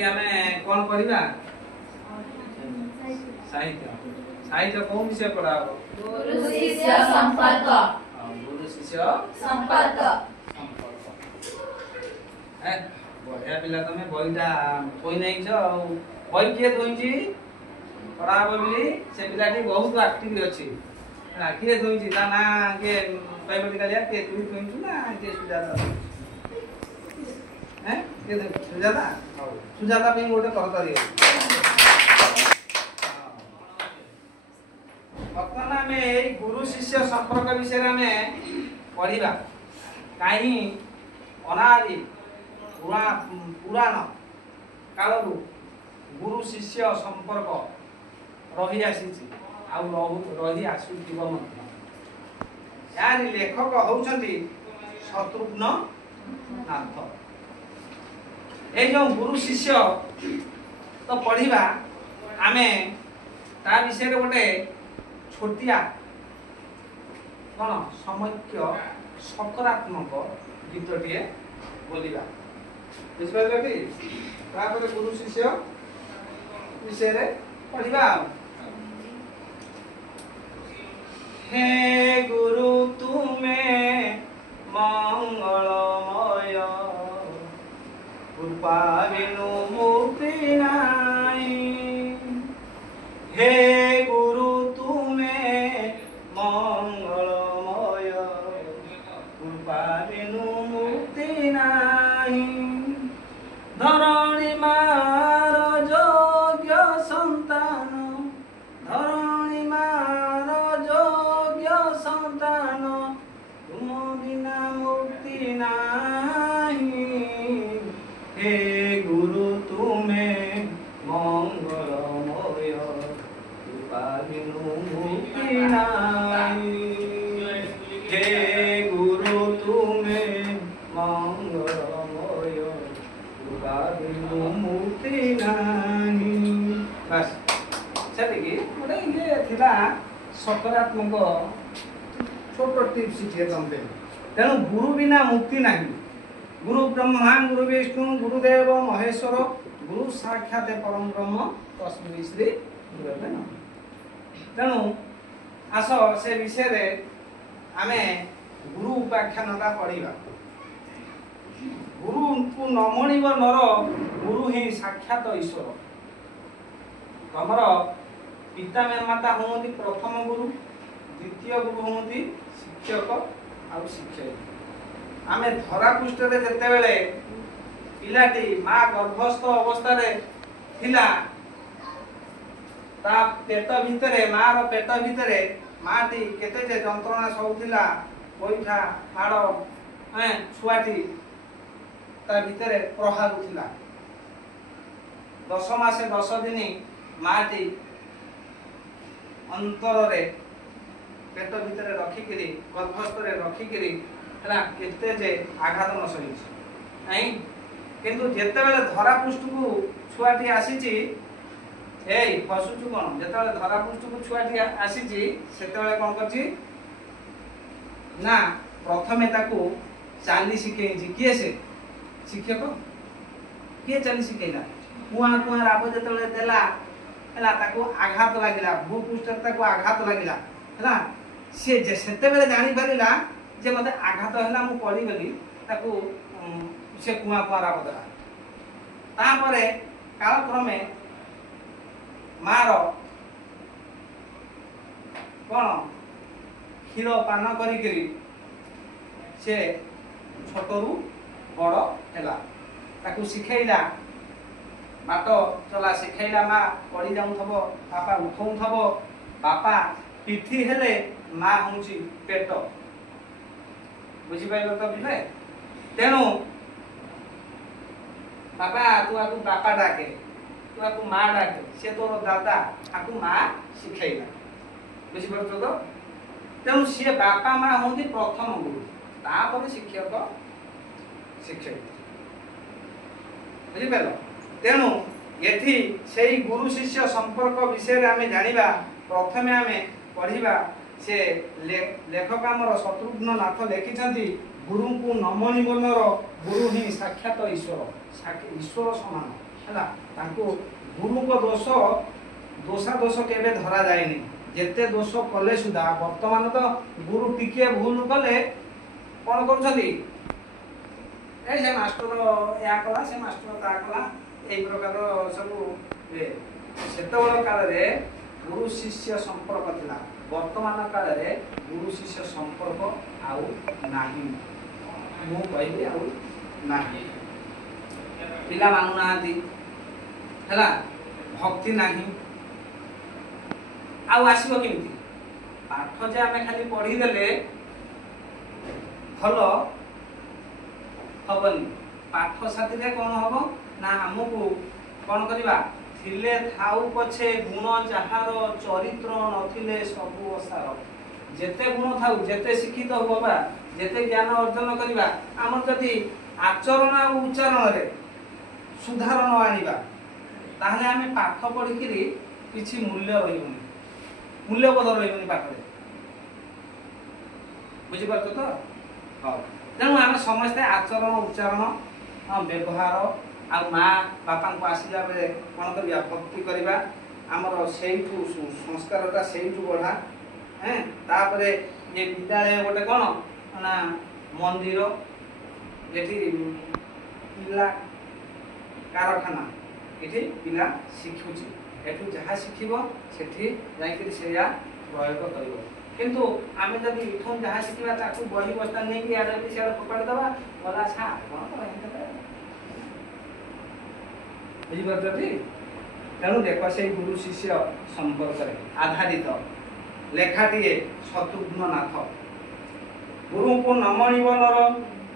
आजी आमे कौन पढ़िबा साहित्य साहित्य कौन विषय पढ़ा हो गुरु शिष्य संपर्क गुरु शिष्य संपर्क है बढ़िया पिला तमे बईटा थोई नहीं छ बई के थोइची पढ़ा हो बोली से पिलाटी बहुत एक्टिव अछि ना के थोइची ता ना के प्राइवेट कालिया के तुई थोइची ना के सुजाता हैं के सुजाता सुजाता पे गोटे कह करियो वर्तमान में गुरु शिष्य संपर्क विषय में पढ़िबा काई अनादि पुराण कालरू गुरु शिष्य संपर्क रही आसीछि आउ रही आसुथिबो मध्य यार लेखक होउछंती शत्रुघ्न नाथ ए जो गुरु शिष्य तो पढ़िबा आमे ता विषय गोटे छोटिया कौन समैक्य सकारात्मक गीतटिए बोलिबा बुझिपारे कि तापर गुरु शिष्य विषय रे पढ़िबा हे गुरु तुम्हें मंगलमय कृपा बिनु मुक्ति नाही हे गुरु तुम्हें मंगलमय कृपा बिनु मुक्ति नाही धरणी मार योग्य संतान धरणी मार योग्य संतान तुम बिना मुक्ति नाही हे गुरु तुम्हें मंगलमय कृपा बिनु मुक्ति नाही हे गुरु तुम्हें मंगलमय कृपा बिनु मुक्ति नाही बस चलिए गोटे ये थिला सकारात्मक छोट टिप्स शिखे तमते तेणु गुरु बिना मुक्ति नहीं गुरु ब्रह्मा गुरु विष्णु गुरुदेव महेश्वर गुरु साक्षात परम ब्रह्म तस्मै श्री गुरुवे नमः तेणु आस से विषय रे आमे गुरु उपाख्यानता पढ़िबा गुरु को नमणिब नर गुरु ही साक्षात ईश्वर तमर पिता माता होती प्रथम गुरु द्वितीय गुरु होती शिक्षक आउ शिक्षक आमे धरा पृष्ठ रे जते बेले पिलाटी मां गर्भस्थ अवस्था रे थिला ता पेट भितरे मां रो पेट भितरे माटी केते जे जंत्रणा सौथिला कोइठा हाड़ छुआटी ता भितरे प्रहार थिला 10 मासे 10 दिन माटी अंतर रे पेट भितरे रखिकरी गर्भस्थ रे रखिकरी हला केते जे आघात न सही नहीं किंतु जेते बेले धरा पृष्ठ को छुआटी आसीची ए फसुचु कोन जेते बेले धरा पृष्ठ को छुआटी आसीची सेते बेले कोन करची ना प्रथमे ताकू चाली शिखेइची किए से शिक्षक किए चाली शिखेला कुआ कुआ राब जेते बेले देला हला ताकू आघात लागिला भूपृष्ठ ताकू आघात लागिला हला से जे सेते बेले जानि परिला जे मते आघात हला मु पड़ी गली ताकू से कुआ कुआ राब देला तापरे कालक्रमे मारो कोन क्षीर पान करी से छोटरू बड़ हैला ताकू सिखैला बाट चला सिखैला माँ पड़ी जाऊथबो बापा उठौथबो बापा पिठी हेले माँ होउची पेट बुझी पाइलो तो बिले तेणु बापा तू आकू बापा डाके तू आकू माँ डाके से तोर दादा आकू माँ सिखैला बुझी पारछो तो तेणु सी बापा माँ होती प्रथम गुरु तापर शिक्षक शिक्षक बुझी पाइलो तेणु एथि सेही गुरु शिष्य संपर्क विषय आमे जानिबा प्रथमे आमे पढ़िबा से लेखक आमर शत्रुघ्न नाथ लिखिछंती गुरु को नमणि बनर गुरु ही साक्षात ईश्वर ईश्वर समान है गुरु को दोष दोषा दोष केबे धरा जाएनि जेते दोष कले सुधा वर्तमान तो गुरु टिके भूल कले कौन कर मास्टर या कला से मास्टर ता कला यही प्रकार सब सेतबेल काल रे गुरु शिष्य संपर्क थिला वर्तमान काल रे गुरु शिष्य संपर्क आउ नाही मु कहबी आउ नाही पिला मानु नाहंती हैला भक्ति नाही आउ आसीबो केमिति पाठ जे आमे खाली पढ़ी देले भलो हबनी पाठ साथी रे कोन हबो ना हमकु कोन करबा थिले थाउ पछे गुण जहार चरित्र नथिले सबु असार जेते गुण थाउ जेते शिक्षित होबा जेते ज्ञान अर्जन करबा हमर जदी आचरण आ उच्चारण रे सुधार न आनिबा ताहले आमे पाठ पढ़ी किरी किछि मूल्य रहिबनी मूल्यबोध रहिबनी पाठ रे बुझि परतो तो हां तेणु आमे समस्ते आचरण उच्चारण व्यवहार आ माँ बापा को आसिला बेले कौन करिया भक्ति करिबा हमर सेइठु संस्कारटा सेइठु बढ़ा हैं तापरे ये विद्यालय गोटे कोन ना मंदिर जेठी पिला कारखाना एठी पिला शिखुची एठु जहा शिखिबो सेठी जाईकरी सेया प्रयोग करिवो किंतु आमे जदी इथुन जहा शिखिबा ताकू बही बस्ता नै कि आडे कि सेड पकड़ दबा बोला छा कोन कर हेते बुझी पारछथि तेणु देख से गुरु शिष्य संपर्क आधारित लेखाटी शत्रुघ्न नाथ गुरु को नमणिब नर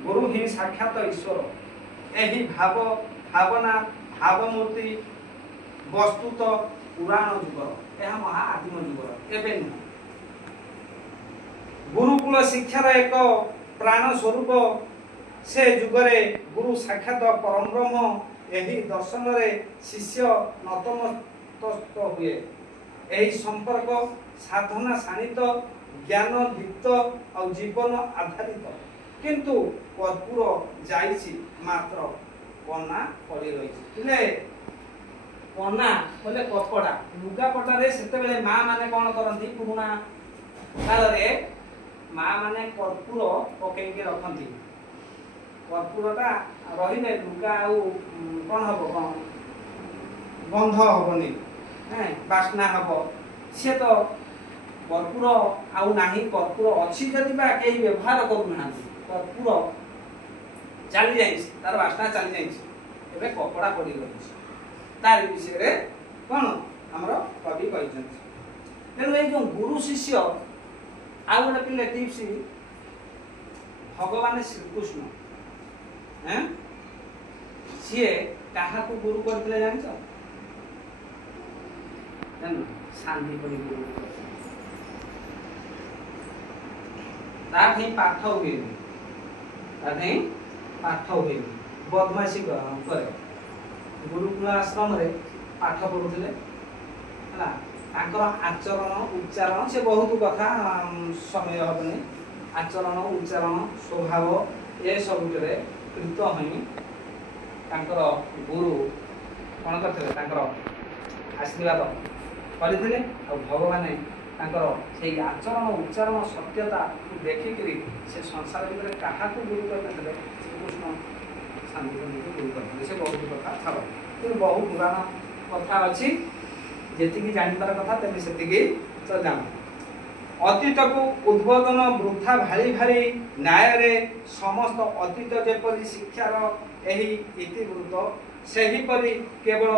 गुरु ही साक्षात ईश्वर यही भाव भावना भावमूर्ति वस्तुत पुराण जुगर यह महा आदिम जुगर एबे न गुरुकुल शिक्षार एक प्राण स्वरूप से जुगरे गुरु साक्षात परम ब्रह्म यही दर्शन रे शिष्य नतमस्तक हुए यही संपर्क साधना शाणित ज्ञान दीप्त और जीवन आधारित किंतु कर्पूर जाइछि मात्र पन्ना पड़ी रही पन्ना बोले कपड़ा लुगा पटारे सेते बेले माँ माने कौन करती पुराना काल रे माँ माने कर्पूर पकईके रखती कर्पूरटा रही लुगा आउ कौन हम कौन गंध हेनी हैं बास्ना हम सी तो कर्पूर आउ नाही कर्पूर अच्छी जदि कहीं व्यवहार करूना कर्पूर चली जाइए तार बास्ना चली जाइए कपड़ा पड़ रही तार विषय कौन आमर कवि कहते तेणु ये जो गुरु शिष्य आउ गोटे पिले टिप्स भगवान श्रीकृष्ण हैं सी क्या गुरु करते जान शांति पड़ी गुरु पाठ हुए पाठ हुए बदमाशी करे गुरुकुल आश्रम रे पाठ पढ़ुले आचरण उच्चारण से बहुत कथा समय हेनी आचरण उच्चारण स्वभाव ये सब कृत हो गुरु कौन करते आशीर्वाद करते भगवान से आचरण उच्चारण सत्यता देखिकी से संसार भितर क्या गुरु करते श्रीकृष्ण शांति गुरु करते से बहुत कथा छाड़ कि बहुत पुराण कथा अच्छी जी जापार कथा तेज से तो जान अतीत को उद्बोधन वृथा भारी भारी न्याय रे समस्त अतीत जेपरी शिक्षार यही इतिवृत्त सेहीपरि केवल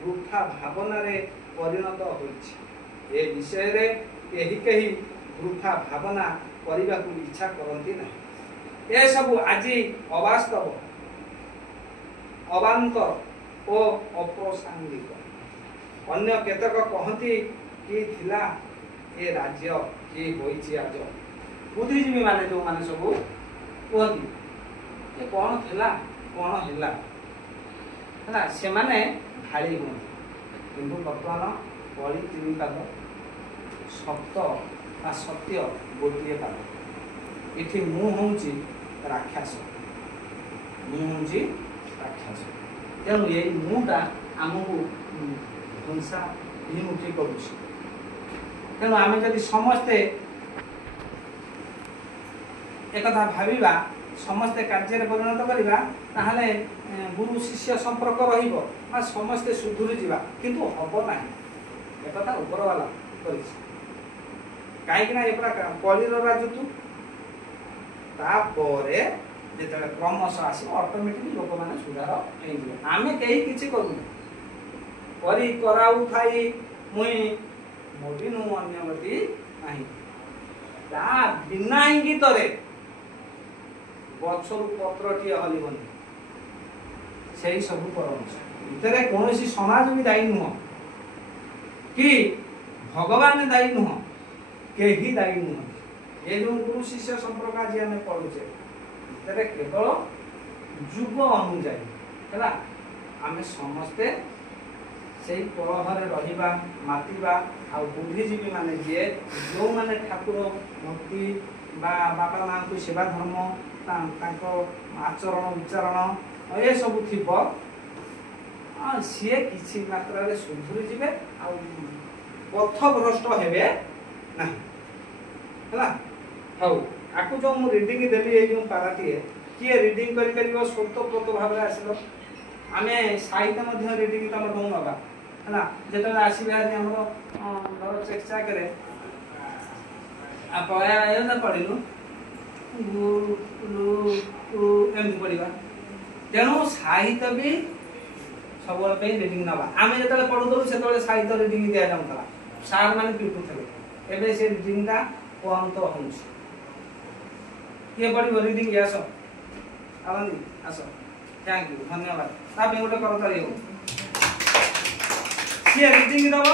वृथा भावना रे परिणत होइछि ए विषय रे कहीं वृथा भावना करने को इच्छा करती ना ये सब आज अवास्तव अवान्तर और अप्रासंगिक अन्य केतक कहती कि थिला ए राज्य कि होइछि आज बुद्धिजीवी माने जो माने सब कहती कौन थिला कौन हैला है से माने भाड़ी हूँ किंतु बर्तमान कली तीन पाद सत्य सत्य गोटे पाद इठी मु हूँ राक्षस मु हूँ राक्षस तेणु यही मुटा आमको हिंसा विमुखी करुछ तेणु आम जदि समस्ते एक कथा भाविबा समस्ते कार्य परिणत करवा ताहले गुरु शिष्य संपर्क रहिबो आ समस्ते सुधुरी जीवा किंतु हबो नाही एक कथा ऊपर वाला करिछ काहेकि ना एपरा कलिर राजतु तापरे जेतले क्रमश आसी ऑटोमेटिकली लोक माने सुधार हे दियो आमे केही किछि करू करी कराउ थाई मुई मोदिनु अन्यमति नाही ता बिना इंगितरे गछरु पत्रटी हलिबनी सेही सब परमश इतरे कोनोसी समाज भी दायी नुह कि भगवान दायी नुह केही दायी नुह ये जो गुरु शिष्य संपर्क आज आम पढ़ुचे इतरे केवल जुग अनुजाई है आम समस्ते से कलहरे रहिबा मातिबा आ बुद्धिजीवी माने जे जो माने ठाकुर भक्ति बा बापा माँ को सेवा धर्म आचरण उच्चारण ये सब थी सी किसी मात्रा रे सुधुरी जीवे आ पथभ्रष्ट हेबे नहीं है हौ आकु जो मु रीडिंग देली ए जो पाराटी किए रीडिंग करि करिवो स्वतःप्रत भाव रे आसिलो आमे साहित्य मध्य रीडिंग तम दउ नबा है जेतले आसीबे आदि हमरो धर चेष्टा करे आ पया ए ना पढिलु एम पढ़ा तेणु साहित्य भी सब रिडिंग ना आम जो पढ़ुलु से साहित्य रिडिंग दि जाऊला सार मैंने पिटुले एवं से रिडिंग कम तो हो किए पढ़ो रिडिंग आस आनंदी आस थैंक यू धन्यवाद ता गोटे करताली हो सी रिडिंग दब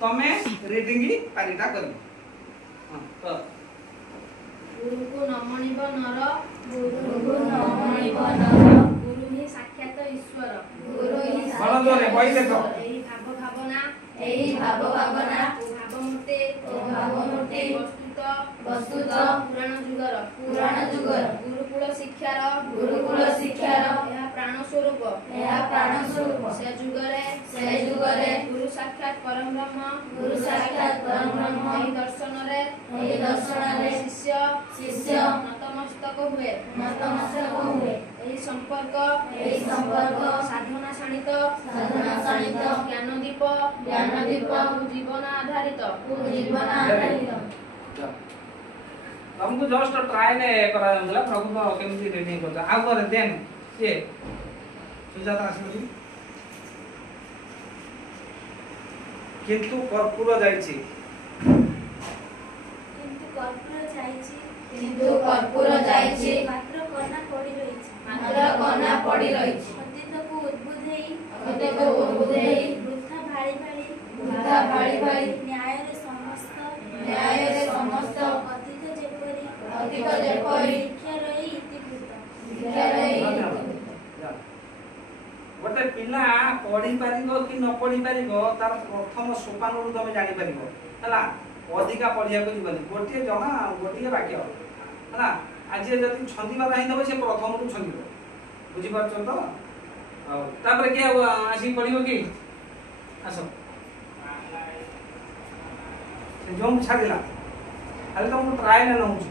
तमें रिडिंग पारिटा कर गुरु को नमणिब नर गुरु ही साक्षात ईश्वर गुरु ही एही भाव भावना भाव मूर्ति वस्तुत पुराण जुगर गुरुकुल शिक्षार यह प्राण स्वरूप से जुगरे गुरु साक्षात परम ब्रह्म एही दर्शन रे शिष्य नतमस्तक हुए एही संपर्क साधना शाणित ज्ञानदीप जीवन आधारित हमको जस्ट ट्राई ने करा जाला प्रभु को केमती रीडिंग करता आ करे देन ये सुजाता आसी किंतु कर्पूर जाईची मात्र कना पड़ी रहिची अतीत को उद्बुधेई वृथा भाली न्याय रे समस्त अतीत जेपरी गोटे पिला पढ़ी पारिबो कि न पढ़ी पारिबो तार प्रथम सोपान रु तुम जानि पारिबो हला अधिका पढ़िया को जीवन गोटे जमा गोटे वाक्य हला आज जदि छंदिबा नाही दबो से प्रथम रु छंदिबो बुझी पारछो तो तापर के आसी पढ़िबो कि आसो से जोम छाडिला खाली तुम ट्राई न नउछु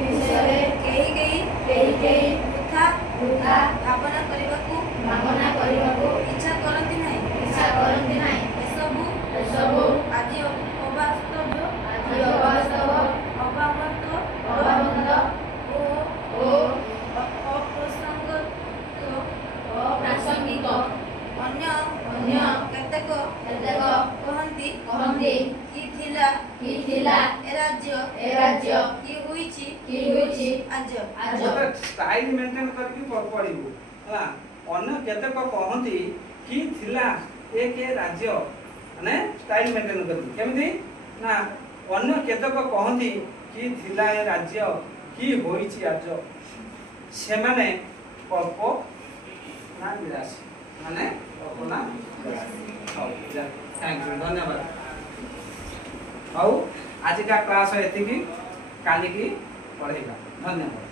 विषय केही वृथा भावना करबाकू इच्छा करती नहीं एसबू आज अवास्तव अभावत ओ अप्रासंगिक अन्य केतेक कहंती कि थिला ए राज्य कि होईची आज स्टाइल मेंटेन करके पढ़िबो हला अन्य केतेक कहंती कि थिला ए के राज्य माने स्टाइल मेंटेन करके केमती ना अन्य केतेक कहंती कि थिला ए राज्य कि होईची आज से माने कल्प ना विलास माने कल्पना थैंक यू धन्यवाद आज का क्लास एति काली की पढ़ेगा धन्यवाद।